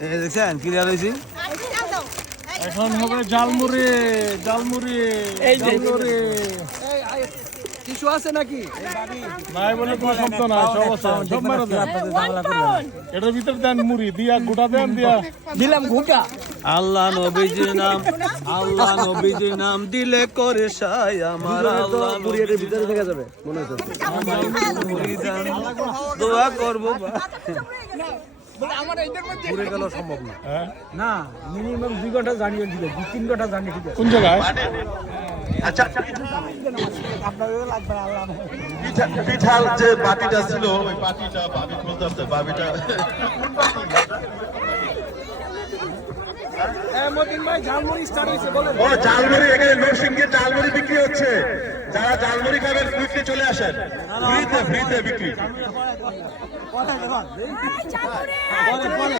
দেখছেন ক্লিয়ার হয়েছি। এখন হবে জালমুড়ি জালমুড়ি জালমুড়ি। কিছু আছে নাকি? নাই বলে কোনো শব্দ নাই, সব আছে, সব মারা দেন। এটার ভিতর দেন মুড়ি দিয়া, গোটা দেন দিয়া দিলাম ঘুটা। আল্লাহ নবীজির নাম, আল্লাহ নবীজির নাম দিলে করে সাই আমার আল্লাহ মুড়ির ভিতরে থেকে যাবে মনে হচ্ছে। দোয়া করবো। ঘুরে গেল সম্ভব না। হ্যাঁ? না মিনিমাম 2 ঘন্টা জানিয়ে দিবে, 2-3 ঘন্টা জানিয়ে দিবে। কোন জায়গায়? আচ্ছা, পিঠার যে বাটিটা ছিল ওই বাটিটা ভাবি খুলতেছে, বাবিটা মতিন ভাই ঝালমুড়ি স্টার্ট হয়েছে বলেন। ও ঝালমুড়ি, এখানে নরসিংহের ঝালমুড়ি বিক্রি হচ্ছে। যারা ঝালমুড়ি খাবেন কুইকলি চলে আসেন, ফ্রিতে বিক্রি।